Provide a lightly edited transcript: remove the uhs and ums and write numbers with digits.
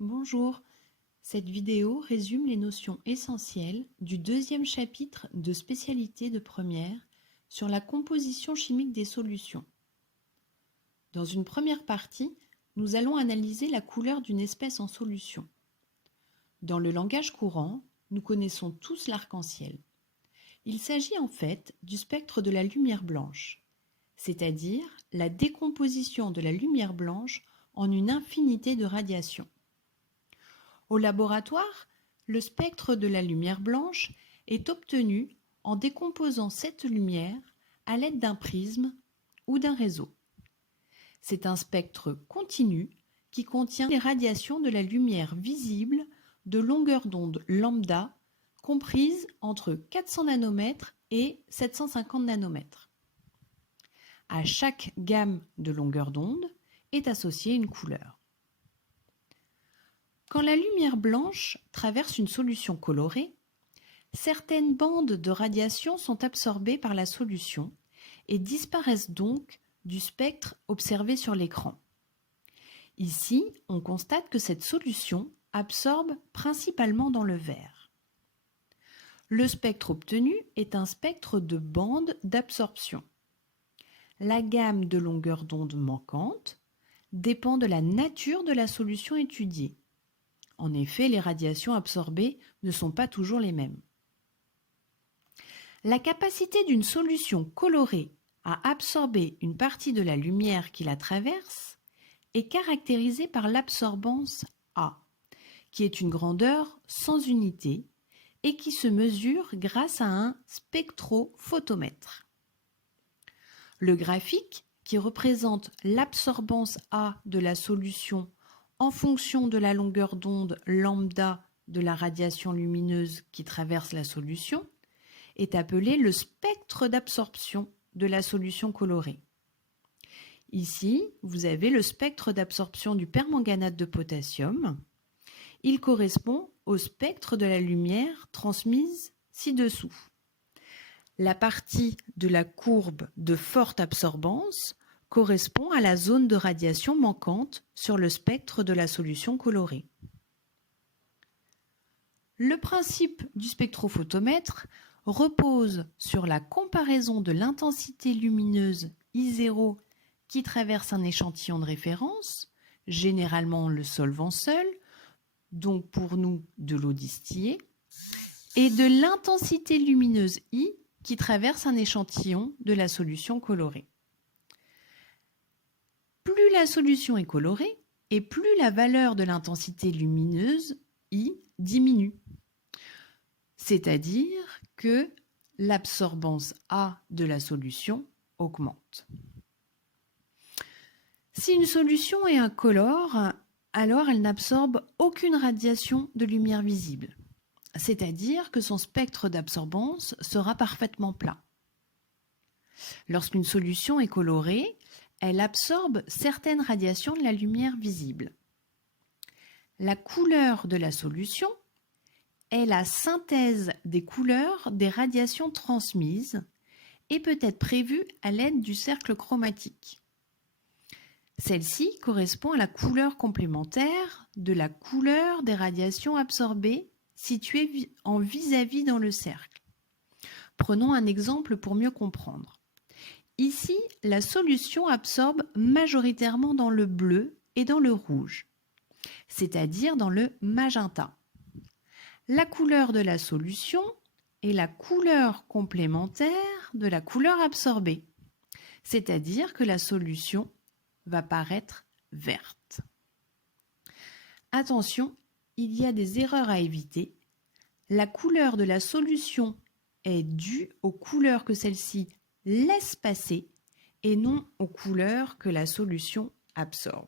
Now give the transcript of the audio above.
Bonjour, cette vidéo résume les notions essentielles du deuxième chapitre de spécialité de première sur la composition chimique des solutions. Dans une première partie, nous allons analyser la couleur d'une espèce en solution. Dans le langage courant, nous connaissons tous l'arc-en-ciel. Il s'agit en fait du spectre de la lumière blanche, c'est-à-dire la décomposition de la lumière blanche en une infinité de radiations. Au laboratoire, le spectre de la lumière blanche est obtenu en décomposant cette lumière à l'aide d'un prisme ou d'un réseau. C'est un spectre continu qui contient les radiations de la lumière visible de longueur d'onde lambda comprise entre 400 nanomètres et 750 nanomètres. À chaque gamme de longueur d'onde est associée une couleur. Quand la lumière blanche traverse une solution colorée, certaines bandes de radiation sont absorbées par la solution et disparaissent donc du spectre observé sur l'écran. Ici, on constate que cette solution absorbe principalement dans le vert. Le spectre obtenu est un spectre de bandes d'absorption. La gamme de longueur d'onde manquante dépend de la nature de la solution étudiée. En effet, les radiations absorbées ne sont pas toujours les mêmes. La capacité d'une solution colorée à absorber une partie de la lumière qui la traverse est caractérisée par l'absorbance A, qui est une grandeur sans unité et qui se mesure grâce à un spectrophotomètre. Le graphique, qui représente l'absorbance A de la solution en fonction de la longueur d'onde lambda de la radiation lumineuse qui traverse la solution, est appelé le spectre d'absorption de la solution colorée. Ici, vous avez le spectre d'absorption du permanganate de potassium. Il correspond au spectre de la lumière transmise ci-dessous. La partie de la courbe de forte absorbance correspond à la zone de radiation manquante sur le spectre de la solution colorée. Le principe du spectrophotomètre repose sur la comparaison de l'intensité lumineuse I0 qui traverse un échantillon de référence, généralement le solvant seul, donc pour nous de l'eau distillée, et de l'intensité lumineuse I qui traverse un échantillon de la solution colorée. Plus la solution est colorée et plus la valeur de l'intensité lumineuse I diminue. C'est-à-dire que l'absorbance A de la solution augmente. Si une solution est incolore, alors elle n'absorbe aucune radiation de lumière visible. C'est-à-dire que son spectre d'absorbance sera parfaitement plat. Lorsqu'une solution est colorée, elle absorbe certaines radiations de la lumière visible. La couleur de la solution est la synthèse des couleurs des radiations transmises et peut être prévue à l'aide du cercle chromatique. Celle-ci correspond à la couleur complémentaire de la couleur des radiations absorbées situées en vis-à-vis dans le cercle. Prenons un exemple pour mieux comprendre. Ici, la solution absorbe majoritairement dans le bleu et dans le rouge, c'est-à-dire dans le magenta. La couleur de la solution est la couleur complémentaire de la couleur absorbée, c'est-à-dire que la solution va paraître verte. Attention, il y a des erreurs à éviter. La couleur de la solution est due aux couleurs que celle-ci laisse passer et non aux couleurs que la solution absorbe.